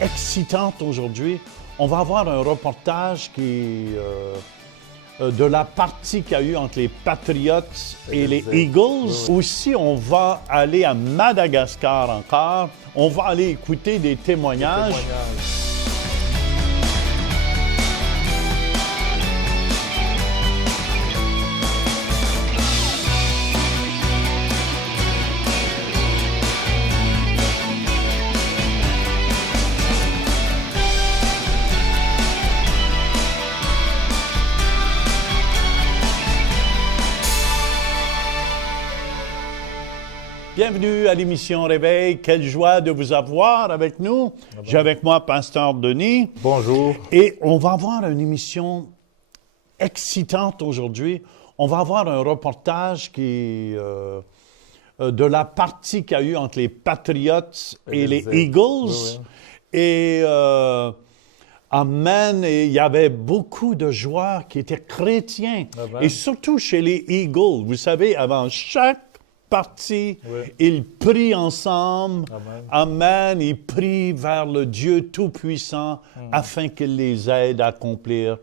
excitante aujourd'hui. On va avoir un reportage qui de la partie qu'il y a eu entre les Patriots et les Eagles. Oui. Aussi, on va aller à Madagascar encore. On va aller écouter des témoignages. Bienvenue à l'émission Réveil. Quelle joie de vous avoir avec nous. J'ai avec moi Pasteur Denis. Bonjour. Et on va avoir une émission excitante aujourd'hui. On va avoir un reportage qui de la partie qu'il y a eu entre les Patriots et les Eagles. Oui, oui. Et amen. Et il y avait beaucoup de joueurs qui étaient chrétiens. Amen. Et surtout chez les Eagles. Vous savez, avant chaque partie, oui. Ils prient ensemble. Amen. Amen. Ils prient vers le Dieu Tout-Puissant afin qu'il les aide à accomplir,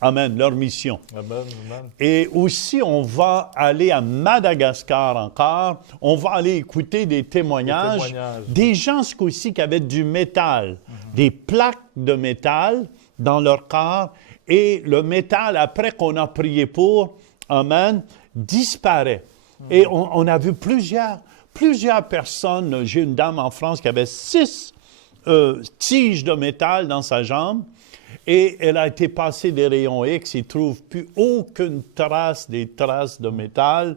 amen, leur mission. Amen. Amen. Et aussi, on va aller à Madagascar encore. On va aller écouter des témoignages. Des gens, ce coup-ci, qui avaient du métal, des plaques de métal dans leur corps. Et le métal, après qu'on a prié pour, amen, disparaît. Et on a vu plusieurs personnes. J'ai une dame en France qui avait 6 tiges de métal dans sa jambe et elle a été passée des rayons X. Ils ne trouvent plus aucune trace des traces de métal.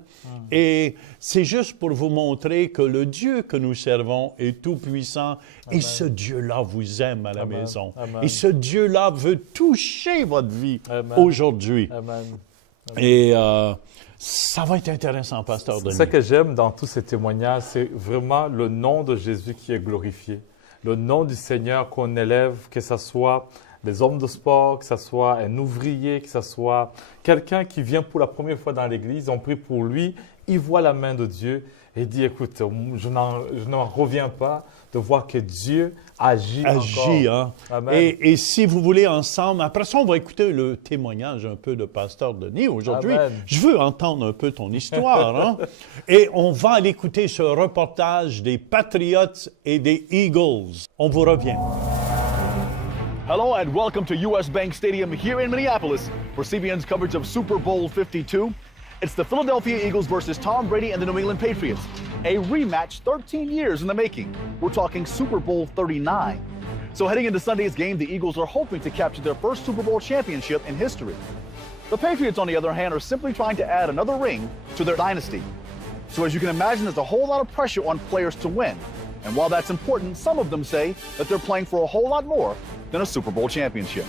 Et c'est juste pour vous montrer que le Dieu que nous servons est tout-puissant. Amen. Et ce Dieu-là vous aime à la maison. Amen. Et ce Dieu-là veut toucher votre vie aujourd'hui. Amen. Et ça va être intéressant, Pasteur Denis. Ce que j'aime dans tous ces témoignages, c'est vraiment le nom de Jésus qui est glorifié. Le nom du Seigneur qu'on élève, que ce soit des hommes de sport, que ce soit un ouvrier, que ce soit quelqu'un qui vient pour la première fois dans l'Église, on prie pour lui, il voit la main de Dieu et dit, écoute, je n'en reviens pas de voir que Dieu agit encore. Hein? Et si vous voulez ensemble, après ça, on va écouter le témoignage un peu de Pasteur Denis aujourd'hui. Amen. Je veux entendre un peu ton histoire. Hein? Et on va aller écouter ce reportage des Patriots et des Eagles. On vous revient. Hello and welcome to US Bank Stadium here in Minneapolis for CBN's coverage of Super Bowl 52. It's the Philadelphia Eagles versus Tom Brady and the New England Patriots. A rematch 13 years in the making. We're talking Super Bowl 39. So heading into Sunday's game, the Eagles are hoping to capture their first Super Bowl championship in history. The Patriots, on the other hand, are simply trying to add another ring to their dynasty. So as you can imagine, there's a whole lot of pressure on players to win. And while that's important, some of them say that they're playing for a whole lot more than a Super Bowl championship.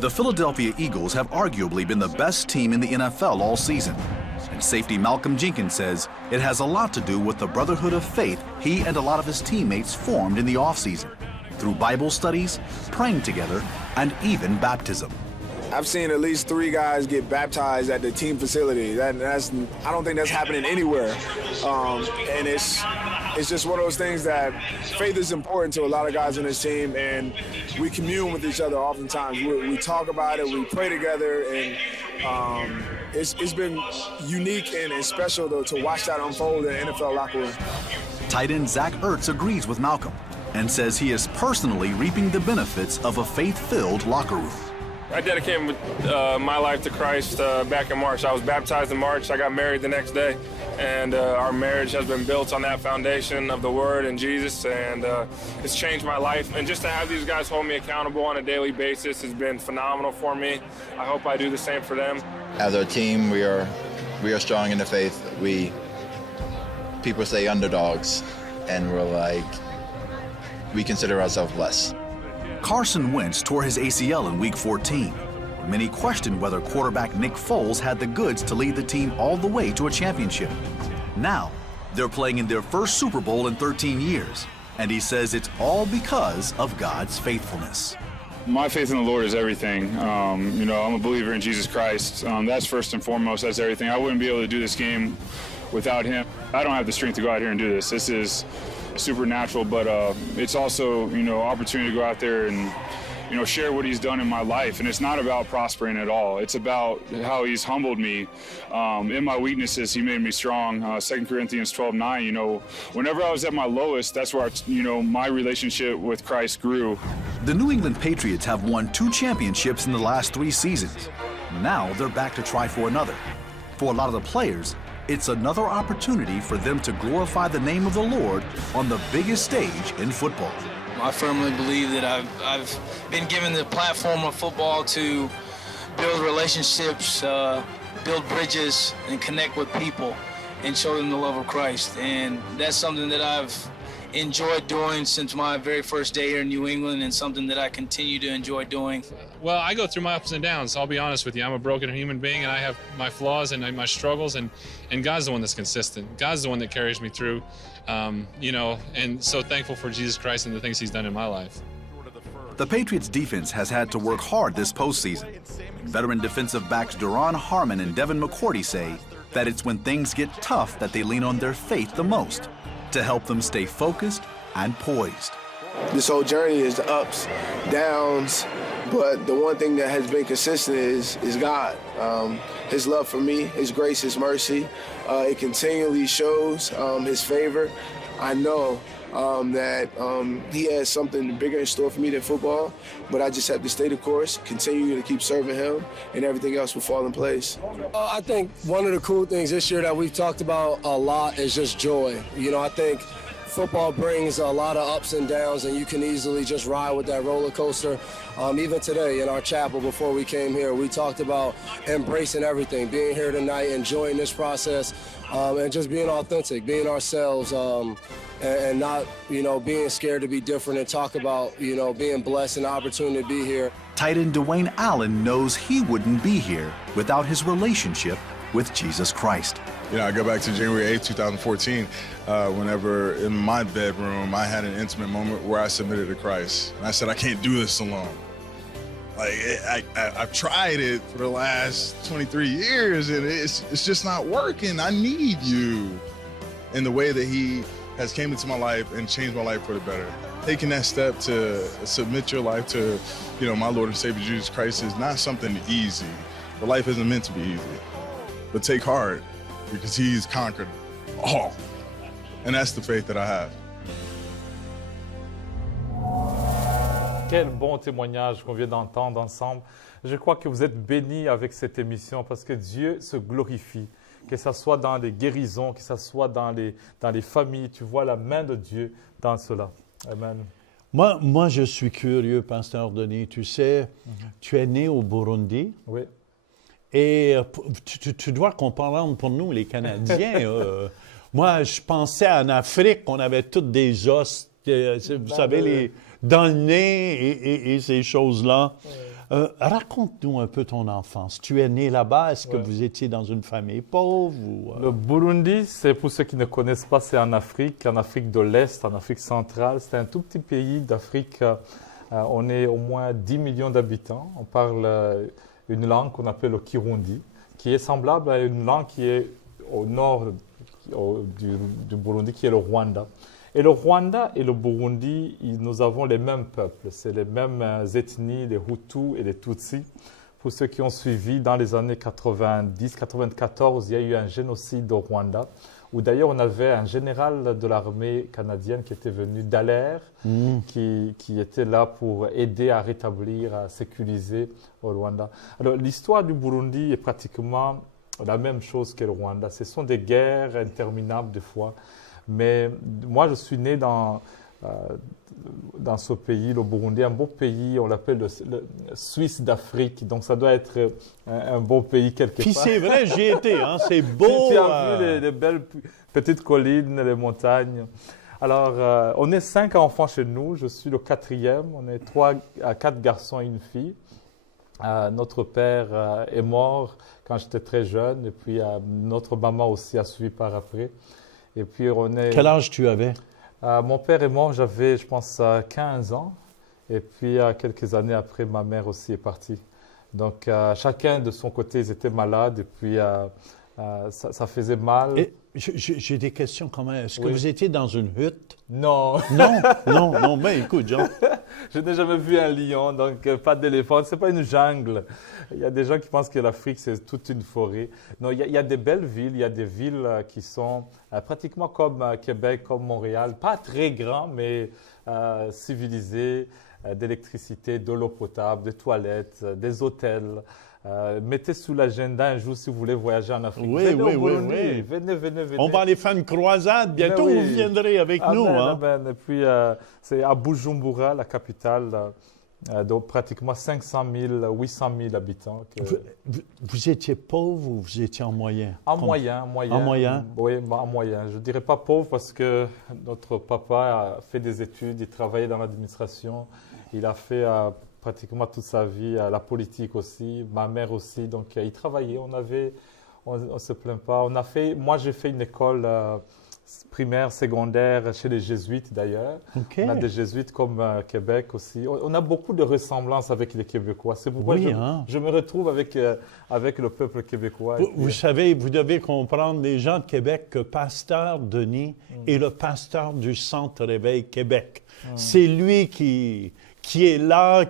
The Philadelphia Eagles have arguably been the best team in the NFL all season. And safety Malcolm Jenkins says it has a lot to do with the brotherhood of faith he and a lot of his teammates formed in the offseason, through Bible studies, praying together, and even baptism. I've seen at least 3 guys get baptized at the team facility. I don't think that's happening anywhere. And it's just one of those things that faith is important to a lot of guys on this team, and we commune with each other oftentimes. We talk about it, we pray together, and it's been unique and special to watch that unfold in the NFL locker room. Tight end Zach Ertz agrees with Malcolm and says he is personally reaping the benefits of a faith-filled locker room. I dedicated my life to Christ back in March. I was baptized in March. I got married the next day. And our marriage has been built on that foundation of the Word and Jesus. And it's changed my life. And just to have these guys hold me accountable on a daily basis has been phenomenal for me. I hope I do the same for them. As a team, we are strong in the faith. People say underdogs. And we consider ourselves blessed. Carson Wentz tore his ACL in Week 14. Many questioned whether quarterback Nick Foles had the goods to lead the team all the way to a championship. Now, they're playing in their first Super Bowl in 13 years, and he says it's all because of God's faithfulness. My faith in the Lord is everything. I'm a believer in Jesus Christ. That's first and foremost. That's everything. I wouldn't be able to do this game without him, I don't have the strength to go out here and do this. This is supernatural, but it's also, opportunity to go out there and, share what he's done in my life. And it's not about prospering at all. It's about how he's humbled me. In my weaknesses, he made me strong. 2 Corinthians 12:9, whenever I was at my lowest, that's where, my relationship with Christ grew. The New England Patriots have won 2 championships in the last 3 seasons. Now they're back to try for another. For a lot of the players, it's another opportunity for them to glorify the name of the Lord on the biggest stage in football. I firmly believe that I've been given the platform of football to build relationships, build bridges, and connect with people and show them the love of Christ. And that's something that I've enjoyed doing since my very first day here in New England, and something that I continue to enjoy doing. Well, I go through my ups and downs, I'll be honest with you. I'm a broken human being, and I have my flaws and my struggles, and God's the one that's consistent. God's the one that carries me through, and so thankful for Jesus Christ and the things he's done in my life. The Patriots defense has had to work hard this postseason. Veteran defensive backs Duron Harmon and Devin McCourty say that it's when things get tough that they lean on their faith the most to help them stay focused and poised. This whole journey is the ups, downs, but the one thing that has been consistent is God. His love for me, his grace, his mercy. It continually shows his favor. I know that he has something bigger in store for me than football, but I just have to stay the course, continue to keep serving him, and everything else will fall in place. I think one of the cool things this year that we've talked about a lot is just joy. I think football brings a lot of ups and downs, and you can easily just ride with that roller coaster. Even today in our chapel before we came here, we talked about embracing everything, being here tonight, enjoying this process, and just being authentic, being ourselves, and not, being scared to be different, and talk about, being blessed and the opportunity to be here. Tight end Dwayne Allen knows he wouldn't be here without his relationship with Jesus Christ. I go back to January 8, 2014, whenever in my bedroom I had an intimate moment where I submitted to Christ. And I said, I can't do this alone. I've tried it for the last 23 years, and it's just not working. I need you. In the way that he has came into my life and changed my life for the better. Taking that step to submit your life to, my Lord and Savior Jesus Christ is not something easy. But life isn't meant to be easy. But take heart, because he's conquered all. And that's the faith that I have. Quel bon témoignage qu'on vient d'entendre ensemble. Je crois que vous êtes bénis avec cette émission parce que Dieu se glorifie. Que ce soit dans les guérisons, que ce soit dans les familles, tu vois la main de Dieu dans cela. Amen. Moi, je suis curieux, Pasteur Denis. Tu sais, tu es né au Burundi. Oui. Et tu dois comprendre pour nous, les Canadiens. Moi, je pensais en Afrique qu'on avait tous des os, vous savez, dans le nez et ces choses-là. Raconte-nous un peu ton enfance. Tu es né là-bas. Est-ce que vous étiez dans une famille pauvre? Le Burundi, c'est pour ceux qui ne connaissent pas, c'est en Afrique de l'Est, en Afrique centrale. C'est un tout petit pays d'Afrique. On est au moins 10 millions d'habitants. On parle une langue qu'on appelle le Kirundi, qui est semblable à une langue qui est au nord du Burundi, qui est le Rwanda. Et le Rwanda et le Burundi, nous avons les mêmes peuples, c'est les mêmes ethnies, les Hutus et les Tutsis. Pour ceux qui ont suivi, dans les années 90-94, il y a eu un génocide au Rwanda, où d'ailleurs on avait un général de l'armée canadienne qui était venu d'Alaire, qui était là pour aider à rétablir, à sécuriser au Rwanda. Alors l'histoire du Burundi est pratiquement la même chose que le Rwanda. Ce sont des guerres interminables des fois. Mais moi, je suis né dans ce pays, le Burundi, un beau pays, on l'appelle le Suisse d'Afrique, donc ça doit être un beau pays quelque part. Puis c'est vrai, j'y étais, hein, c'est beau. Tu as vu les belles petites collines, les montagnes. Alors, on est 5 enfants chez nous, je suis le 4e, on est 4 garçons et une fille. Notre père est mort quand j'étais très jeune, et puis notre maman aussi a suivi par après. Et puis on est... Quel âge tu avais? Mon père est mort, j'avais, je pense, 15 ans. Et puis, quelques années après, ma mère aussi est partie. Donc, chacun de son côté, ils étaient malades. Et puis, ça faisait mal. Et j'ai des questions quand même. Est-ce que vous étiez dans une hutte? Non. Non, mais écoute, Jean. Je n'ai jamais vu un lion, donc pas d'éléphant. Ce n'est pas une jungle. Il y a des gens qui pensent que l'Afrique, c'est toute une forêt. Non, il y a des belles villes. Il y a des villes qui sont pratiquement comme Québec, comme Montréal. Pas très grands, mais civilisées, d'électricité, de l'eau potable, des toilettes, des hôtels. Mettez sous l'agenda un jour si vous voulez voyager en Afrique. Oui. Venez. On va aller faire une croisade. Bientôt, vous viendrez avec nous. Hein? Amen. Et puis, c'est à Bujumbura, la capitale, de pratiquement 500 000, 800 000 habitants. Vous étiez pauvre ou vous étiez en moyen? En moyen. En moyen? Oui, en moyen. Je ne dirais pas pauvre parce que notre papa a fait des études, il travaillait dans l'administration, il a fait pratiquement toute sa vie la politique aussi, ma mère aussi, donc il travaillait, on ne se plaint pas. Moi j'ai fait une école primaire, secondaire chez les jésuites d'ailleurs. Okay. On a des jésuites comme Québec aussi. On a beaucoup de ressemblances avec les Québécois. C'est pourquoi je me retrouve avec le peuple québécois. Vous savez, vous devez comprendre, les gens de Québec, que Pasteur Denis est le pasteur du Centre Réveil Québec. C'est lui qui est là,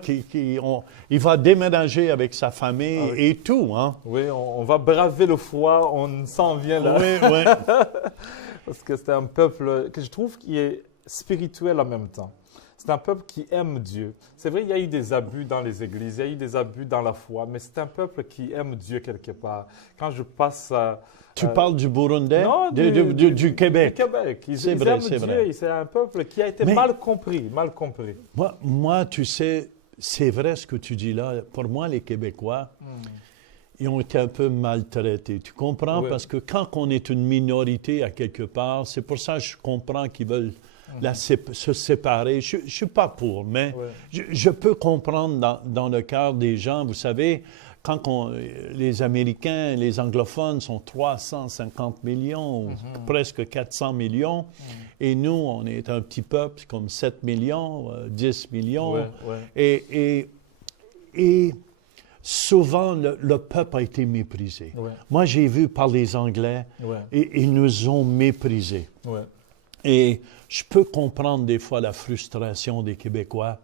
il va déménager avec sa famille et tout. Hein? Oui, on va braver le froid, on s'en vient là. Oui. Parce que c'est un peuple que je trouve qui est spirituel en même temps. C'est un peuple qui aime Dieu. C'est vrai, il y a eu des abus dans les églises, il y a eu des abus dans la foi, mais c'est un peuple qui aime Dieu quelque part. Quand je passe... Tu parles du Burundais? Non, du Québec. Du Québec. Ils aiment Dieu. Vrai. C'est un peuple qui a été mal compris. Moi, tu sais, c'est vrai ce que tu dis là. Pour moi, les Québécois, ils ont été un peu maltraités. Tu comprends? Oui. Parce que quand on est une minorité à quelque part, c'est pour ça que je comprends qu'ils veulent se séparer. Je ne suis pas pour, mais je peux comprendre dans le cœur des gens. Vous savez, quand les Américains, les anglophones sont 350 millions, presque 400 millions, et nous, on est un petit peuple comme 7 millions, 10 millions. Et souvent, le peuple a été méprisé. Moi, j'ai vu par les Anglais, et ils nous ont méprisés. Et je peux comprendre des fois la frustration des Québécois.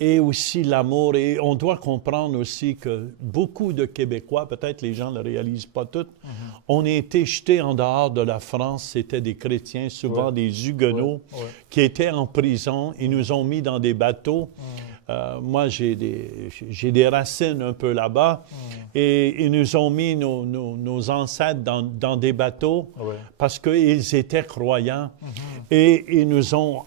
Et aussi l'amour. Et on doit comprendre aussi que beaucoup de Québécois, peut-être les gens ne le réalisent pas tous, ont été jetés en dehors de la France. C'était des chrétiens, souvent des Huguenots, qui étaient en prison. Ils nous ont mis dans des bateaux. Moi, j'ai des racines un peu là-bas. Et ils nous ont mis nos ancêtres dans des bateaux parce qu'ils étaient croyants. Et ils nous ont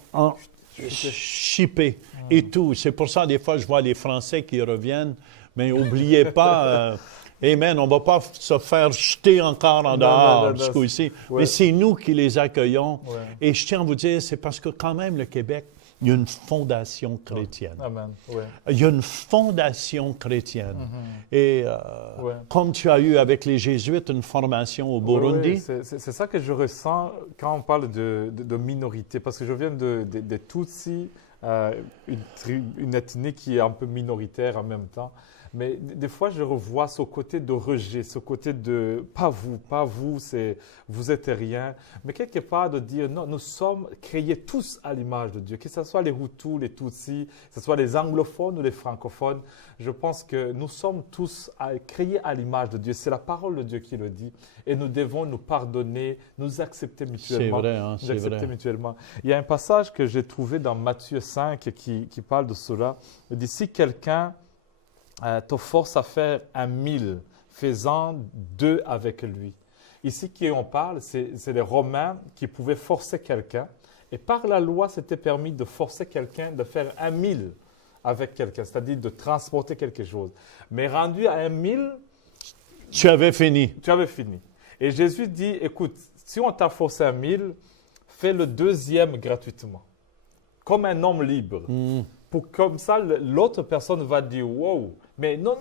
chippés. Et tout. C'est pour ça, des fois, je vois les Français qui reviennent. Mais n'oubliez pas, Amen, on ne va pas se faire jeter encore en dehors ce coup-ci. Mais c'est nous qui les accueillons. Et je tiens à vous dire, c'est parce que quand même, le Québec, il y a une fondation chrétienne. Amen. Il y a une fondation chrétienne. Et comme tu as eu avec les Jésuites une formation au Burundi. C'est ça que je ressens quand on parle de minorité. Parce que je viens de Tutsis, une ethnie qui est un peu minoritaire en même temps. Mais des fois, je revois ce côté de rejet, ce côté de pas vous, vous êtes rien. Mais quelque part de dire non, nous sommes créés tous à l'image de Dieu, que ce soit les Hutus, les Tutsis, que ce soit les anglophones ou les francophones. Je pense que nous sommes tous créés à l'image de Dieu. C'est la parole de Dieu qui le dit. Et nous devons nous pardonner, nous accepter mutuellement. C'est vrai, hein, c'est vrai. Mutuellement. Il y a un passage que j'ai trouvé dans Matthieu 5 qui parle de cela. Il dit, si quelqu'un te force à faire 1000, fais-en 2 avec lui. Ici, qui on parle, c'est les Romains qui pouvaient forcer quelqu'un. Et par la loi, c'était permis de forcer quelqu'un de faire 1000 avec quelqu'un, c'est-à-dire de transporter quelque chose. Mais rendu à 1000, tu avais fini. Tu avais fini. Et Jésus dit, écoute, si on t'a forcé 1000, fais le deuxième gratuitement, comme un homme libre. Comme ça, l'autre personne va dire, wow, mais non,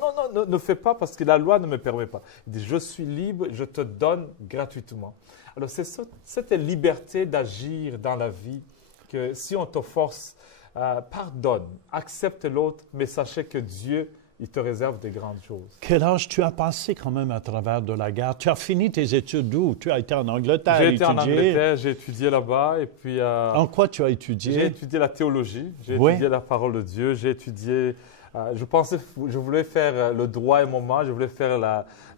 ne fais pas parce que la loi ne me permet pas. Il dit, je suis libre, je te donne gratuitement. Alors, c'est cette liberté d'agir dans la vie que si on te force, pardonne, accepte l'autre, mais sachez que Dieu, il te réserve des grandes choses. Quel âge tu as passé quand même à travers de la guerre? Tu as fini tes études d'où? Tu as été en Angleterre J'ai été en Angleterre, j'ai étudié là-bas et puis... en quoi tu as étudié? J'ai étudié la théologie, j'ai étudié la parole de Dieu, j'ai étudié... je voulais faire le droit à un moment, je voulais faire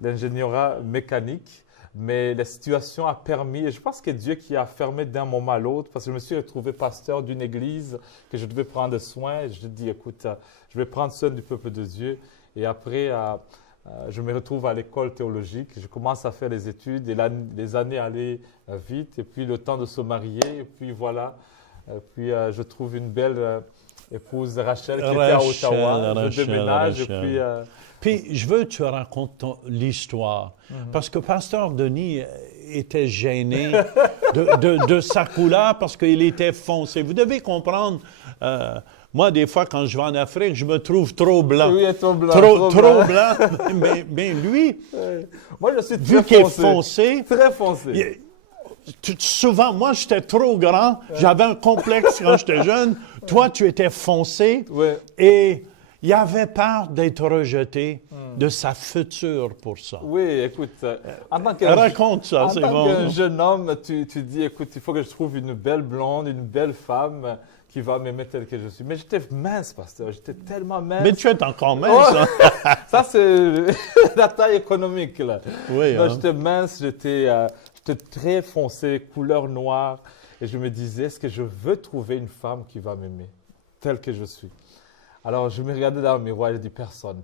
l'ingénierie mécanique, mais la situation a permis, et je pense que Dieu qui a fermé d'un moment à l'autre, parce que je me suis retrouvé pasteur d'une église que je devais prendre soin, et je dis, écoute, je vais prendre soin du peuple de Dieu, et après, je me retrouve à l'école théologique, je commence à faire les études, et les années allaient vite, et puis le temps de se marier, et puis voilà, puis je trouve une belle épouse Rachel qui était à Ottawa, je déménage, et puis... Puis, je veux que tu racontes l'histoire, parce que Pasteur Denis était gêné de sa couleur parce qu'il était foncé. Vous devez comprendre, moi, des fois, quand je vais en Afrique, je me trouve trop blanc. Oui, trop blanc. Trop blanc. mais lui, moi, je suis vu qu'il est foncé, très foncé. Souvent, moi, j'étais trop grand. J'avais un complexe quand j'étais jeune. Toi, tu étais foncé. Et... il avait peur d'être rejeté de sa future pour ça. Oui, écoute, raconte ça, c'est bon. En tant qu'un jeune homme, tu dis, écoute, il faut que je trouve une belle blonde, une belle femme qui va m'aimer tel que je suis. Mais j'étais mince, pasteur, j'étais tellement mince. Mais tu es encore mince. Hein? Ça, c'est la taille économique, là. Oui, hein? J'étais mince, j'étais très foncé, couleur noire. Et je me disais, est-ce que je veux trouver une femme qui va m'aimer tel que je suis? Alors, je me regardais dans le miroir et j'ai dit, personne.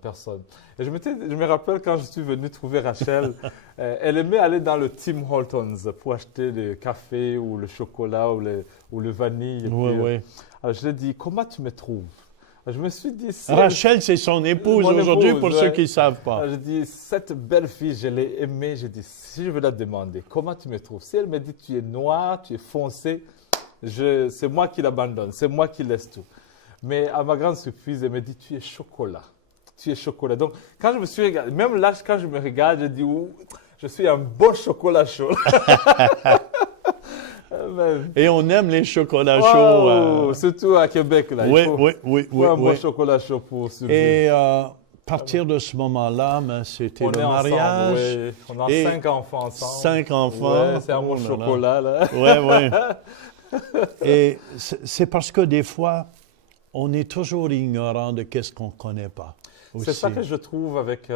Et je me rappelle quand je suis venu trouver Rachel, elle aimait aller dans le Tim Hortons pour acheter le café ou le chocolat ou le vanille. Oui. Alors, je lui ai dit, comment tu me trouves? Je me suis dit... Rachel, c'est son épouse aujourd'hui, pour ceux qui ne savent pas. Alors, je dis, cette belle fille, je l'ai aimée. J'ai dit, si je veux la demander, comment tu me trouves? Si elle me dit, tu es noir, tu es foncé, c'est moi qui l'abandonne, c'est moi qui laisse tout. Mais à ma grande surprise, elle me dit, tu es chocolat. Tu es chocolat. Donc, quand je me suis regardé, même là, quand je me regarde, je dis, je suis un beau chocolat chaud. Et on aime les chocolats chauds. Surtout à Québec, là. Oui, il faut un bon chocolat chaud pour survivre. Et à partir de ce moment-là, c'était le mariage. Ensemble, oui. On a 5 enfants ensemble. 5 enfants. Ouais, c'est un bon chocolat, là. Oui. Et c'est parce que des fois, on est toujours ignorant de ce qu'on ne connaît pas. C'est ça que je trouve avec...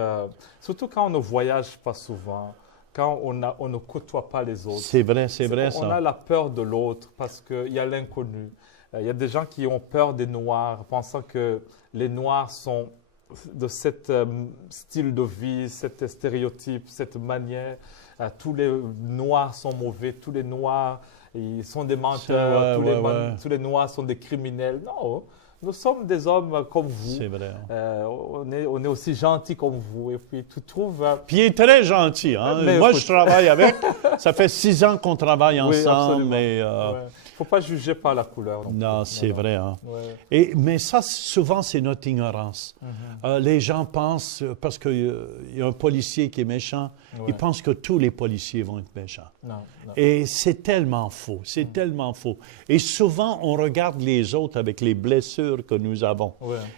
surtout quand on ne voyage pas souvent, quand on ne côtoie pas les autres. C'est vrai ça. On a la peur de l'autre parce qu'il y a l'inconnu. Il y a des gens qui ont peur des Noirs, pensant que les Noirs sont de ce style de vie, cet stéréotype, cette manière. Tous les Noirs sont mauvais, tous les Noirs ils sont des menteurs, tous les Noirs sont des criminels. Non, nous sommes des hommes comme vous. C'est vrai. On est aussi gentils comme vous. Et puis tu trouves... Puis il est très gentil. Hein? Moi, je travaille avec. Ça fait 6 ans qu'on travaille ensemble. Mais, il ne faut pas juger par la couleur. Non, c'est vrai. Hein? Ouais. Mais ça, souvent, c'est notre ignorance. Les gens pensent, parce qu'il y a un policier qui est méchant, ils pensent que tous les policiers vont être méchants. Non. Et c'est tellement faux. C'est tellement faux. Et souvent, on regarde les autres avec les blessures que nous avons.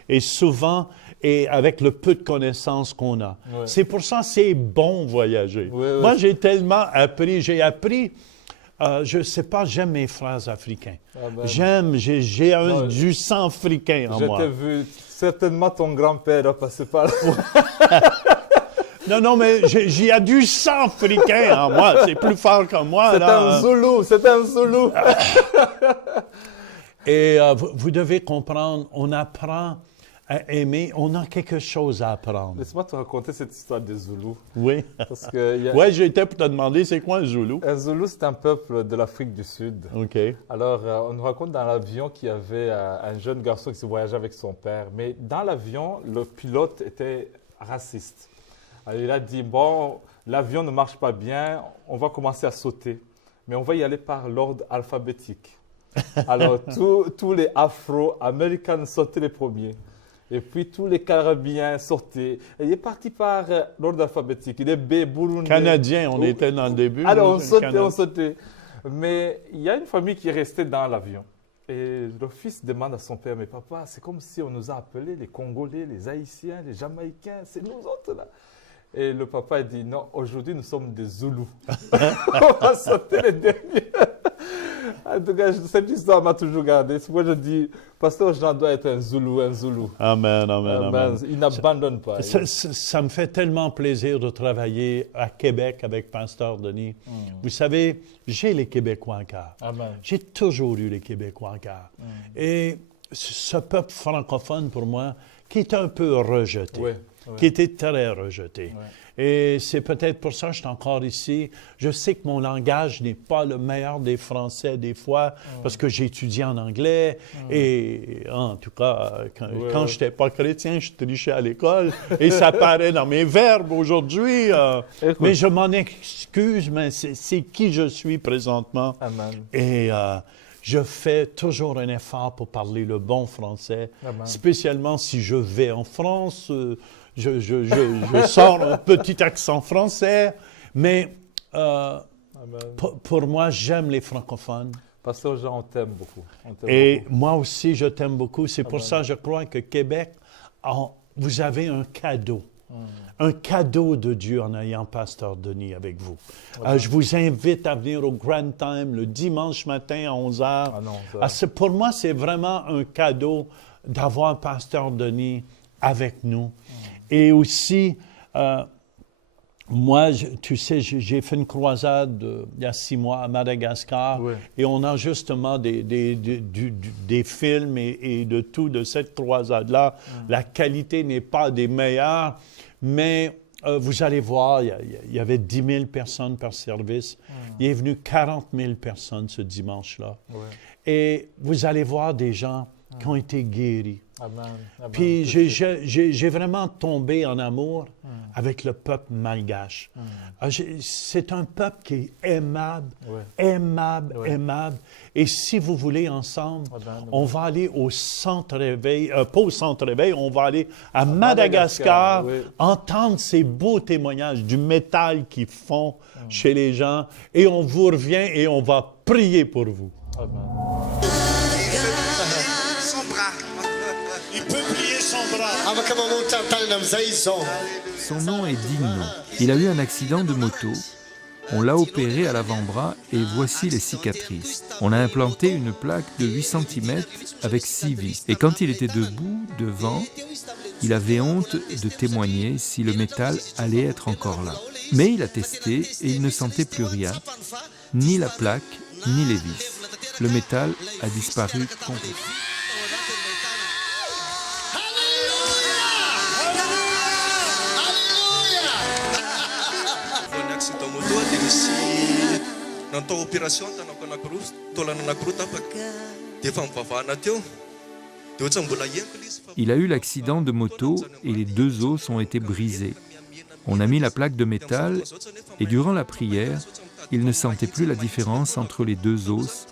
Et souvent, et avec le peu de connaissances qu'on a. C'est pour ça que c'est bon voyager. Moi, j'ai tellement appris. J'ai appris... je ne sais pas, j'aime mes frères africains. J'ai du sang africain en moi. Je t'ai vu, certainement ton grand-père a passé par là. Non, mais il y a du sang africain en moi. C'est plus fort que moi. C'est un Zoulou. Et vous devez comprendre, on apprend à aimer, on a quelque chose à apprendre. Laisse-moi te raconter cette histoire des Zoulous. Oui. Oui, j'étais pour te demander, c'est quoi un Zoulou? Un Zoulou, c'est un peuple de l'Afrique du Sud. OK. Alors, on nous raconte dans l'avion qu'il y avait un jeune garçon qui se voyageait avec son père. Mais dans l'avion, le pilote était raciste. Alors, il a dit, bon, l'avion ne marche pas bien, on va commencer à sauter. Mais on va y aller par l'ordre alphabétique. Alors, tous les Afro-Américains sautaient les premiers. Et puis, tous les Caribéens sortaient. Et il est parti par l'ordre alphabétique. Il est B, Burundi. Canadiens, on était dans le début. Alors, on sautait. Mais il y a une famille qui est restée dans l'avion. Et le fils demande à son père, mais papa, c'est comme si on nous a appelés les Congolais, les Haïtiens, les Jamaïcains, c'est nous autres là. Et le papa dit, non, aujourd'hui nous sommes des Zoulous. On va sauter les derniers. En tout cas, cette histoire m'a toujours gardé. Moi, je dis, Pasteur Jean doit être un Zoulou, un Zoulou. Amen, amen, amen. Il n'abandonne pas. Ça me fait tellement plaisir de travailler à Québec avec Pasteur Denis. Vous savez, j'ai les Québécois en cœur. Amen. J'ai toujours eu les Québécois en cœur. Et ce peuple francophone, pour moi, qui est un peu rejeté, qui était très rejeté. Et c'est peut-être pour ça que je suis encore ici. Je sais que mon langage n'est pas le meilleur des Français des fois, parce que j'ai étudié en anglais. Et en tout cas, quand je n'étais pas chrétien, je trichais à l'école. Et ça paraît dans mes verbes aujourd'hui. Mais je m'en excuse, mais c'est qui je suis présentement. Amen. Et je fais toujours un effort pour parler le bon français, spécialement si je vais en France. Je sors un petit accent français, mais pour moi, j'aime les francophones. Pasteur Jean, on t'aime beaucoup. Moi aussi, je t'aime beaucoup. C'est pour ça que je crois que Québec, vous avez un cadeau. Un cadeau de Dieu en ayant Pasteur Denis avec vous. Je vous invite à venir au Grand Time le dimanche matin à 11h. Pour moi, c'est vraiment un cadeau d'avoir Pasteur Denis avec nous. Et aussi, moi, tu sais, j'ai fait une croisade il y a 6 mois à Madagascar et on a justement des films et de tout de cette croisade-là. La qualité n'est pas des meilleures, mais vous allez voir, il y avait 10 000 personnes par service. Il est venu 40 000 personnes ce dimanche-là. Et vous allez voir des gens qui ont été guéris. Amen. Puis j'ai vraiment tombé en amour avec le peuple malgache. C'est un peuple qui est aimable, aimable. Et si vous voulez, ensemble, on va aller au centre réveil, pas au centre réveil, on va aller à Madagascar, entendre ces beaux témoignages du métal qu'ils font chez les gens. Et on vous revient et on va prier pour vous. Amen. Il peut plier son bras. Son nom est Digno. Il a eu un accident de moto. On l'a opéré à l'avant-bras et voici les cicatrices. On a implanté une plaque de 8 cm avec 6 vis. Et quand il était debout, devant, il avait honte de témoigner si le métal allait être encore là. Mais il a testé et il ne sentait plus rien, ni la plaque, ni les vis. Le métal a disparu complètement. Il a eu l'accident de moto et les 2 os ont été brisés. On a mis la plaque de métal et durant la prière, il ne sentait plus la différence entre les 2 os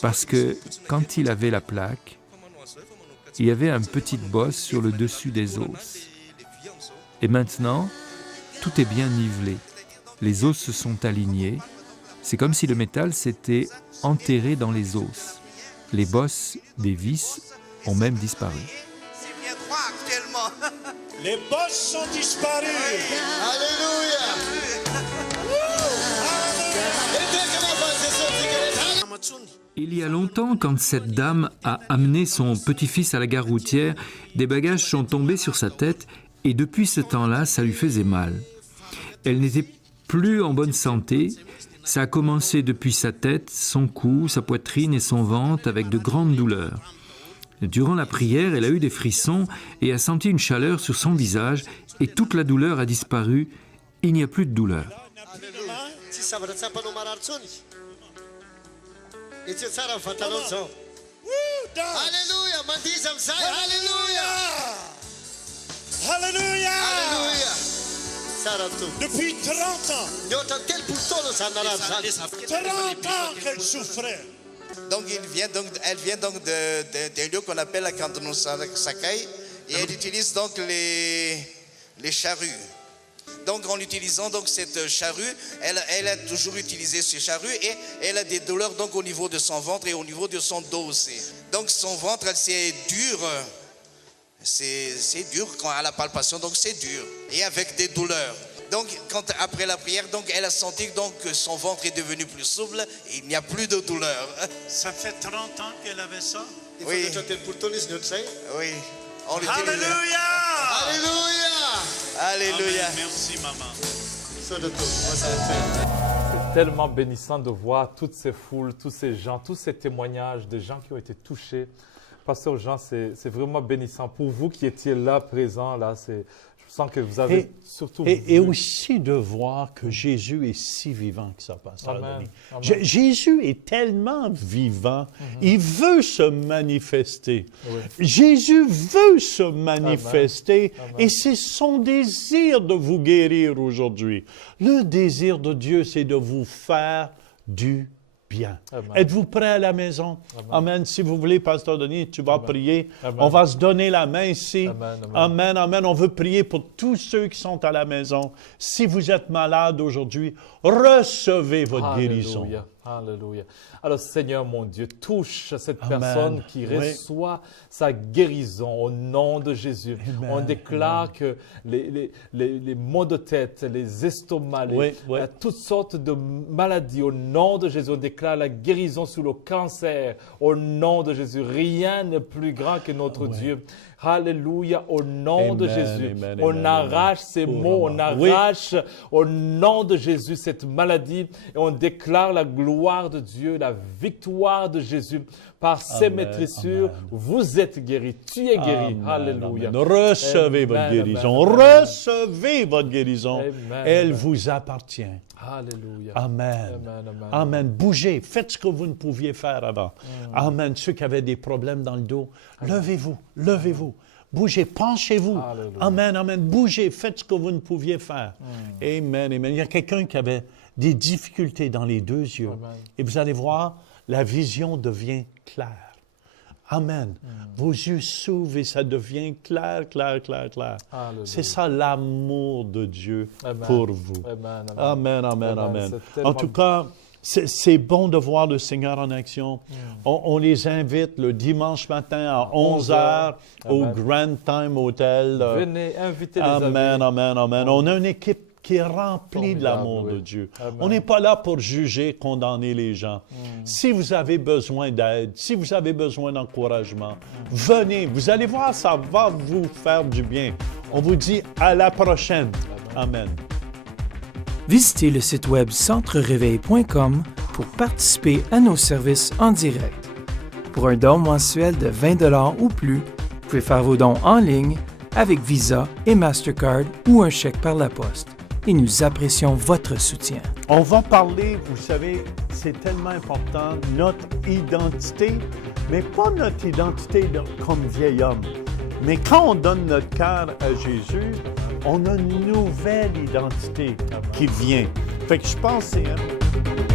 parce que quand il avait la plaque, il y avait un petit bosse sur le dessus des os. Et maintenant, tout est bien nivelé. Les os se sont alignés. C'est comme si le métal s'était enterré dans les os. Les bosses des vis ont même disparu. Les bosses sont disparues. Il y a longtemps, quand cette dame a amené son petit-fils à la gare routière, des bagages sont tombés sur sa tête et depuis ce temps-là, ça lui faisait mal. Elle n'était plus en bonne santé. Ça a commencé depuis sa tête, son cou, sa poitrine et son ventre avec de grandes douleurs. Durant la prière, elle a eu des frissons et a senti une chaleur sur son visage et toute la douleur a disparu. Il n'y a plus de douleur. Depuis 30 ans. 30 ans qu'elle souffrait. Donc, elle vient donc d'un lieu qu'on appelle la Cantonou Sakai et elle utilise donc les charrues. Donc en utilisant donc cette charrue, elle a toujours utilisé ce charrue et elle a des douleurs donc au niveau de son ventre et au niveau de son dos aussi. Donc son ventre, c'est dur. C'est dur quand à la palpation, donc c'est dur. Et avec des douleurs. Donc après la prière, donc elle a senti donc que son ventre est devenu plus souple et il n'y a plus de douleur. Ça fait 30 ans qu'elle avait ça? Oui. Oui. On Alléluia! Alléluia! Amen. Merci, maman. C'est tellement bénissant de voir toutes ces foules, tous ces gens, tous ces témoignages de gens qui ont été touchés. Pasteur Jean, c'est vraiment bénissant. Pour vous qui étiez là, présents, là, je sens que vous avez surtout... Et aussi de voir que Jésus est si vivant que ça, Pasteur Amen. Denis. Amen. Jésus est tellement vivant, il veut se manifester. Oui. Jésus veut se manifester Amen. et c'est son désir de vous guérir aujourd'hui. Le désir de Dieu, c'est de vous faire du bien. Amen. Êtes-vous prêts à la maison? Amen. Si vous voulez, Pasteur Denis, tu vas prier. Amen. On va se donner la main ici. Amen. Amen. Amen. On veut prier pour tous ceux qui sont à la maison. Si vous êtes malade aujourd'hui, recevez votre guérison. Alléluia. Alors, Seigneur mon Dieu, touche cette Amen. personne qui reçoit sa guérison au nom de Jésus. Amen. On déclare que les maux de tête, les estomacs, toutes sortes de maladies, au nom de Jésus, on déclare la guérison sur le cancer, au nom de Jésus. Rien n'est plus grand que notre Dieu. Alléluia, au nom de Jésus. On arrache ces maux, on arrache au nom de Jésus cette maladie et on déclare la gloire de Dieu, la victoire de Jésus. Par ses maîtrissures, vous êtes guéris. Tu es guéri. Alléluia. Recevez votre guérison. Recevez votre guérison. Elle vous appartient. Alléluia. Amen. Amen. Bougez. Faites ce que vous ne pouviez faire avant. Amen. Ceux qui avaient des problèmes dans le dos, levez-vous. Levez-vous. Bougez. Penchez-vous. Amen. Amen. Bougez. Faites ce que vous ne pouviez faire. Amen. Amen. Il y a quelqu'un qui avait des difficultés dans les deux yeux. Et vous allez voir, la vision devient claire. Amen. Vos yeux s'ouvrent et ça devient clair, clair, clair, clair. C'est ça l'amour de Dieu pour vous. Amen, amen, amen. En tout cas, c'est bon de voir le Seigneur en action. On les invite le dimanche matin à 11h au Grand Time Hotel. Venez inviter les amis. Amen, amen, amen. On a une équipe qui est rempli de l'amour de Dieu. Amen. On n'est pas là pour juger, condamner les gens. Si vous avez besoin d'aide, si vous avez besoin d'encouragement, venez. Vous allez voir, ça va vous faire du bien. On vous dit à la prochaine. Amen. Visitez le site web centrereveil.com pour participer à nos services en direct. Pour un don mensuel de 20 $ ou plus, vous pouvez faire vos dons en ligne avec Visa et Mastercard ou un chèque par la poste. Et nous apprécions votre soutien. On va parler, vous savez, c'est tellement important, notre identité, mais pas notre identité comme vieil homme. Mais quand on donne notre cœur à Jésus, on a une nouvelle identité qui vient. Fait que je pense que c'est...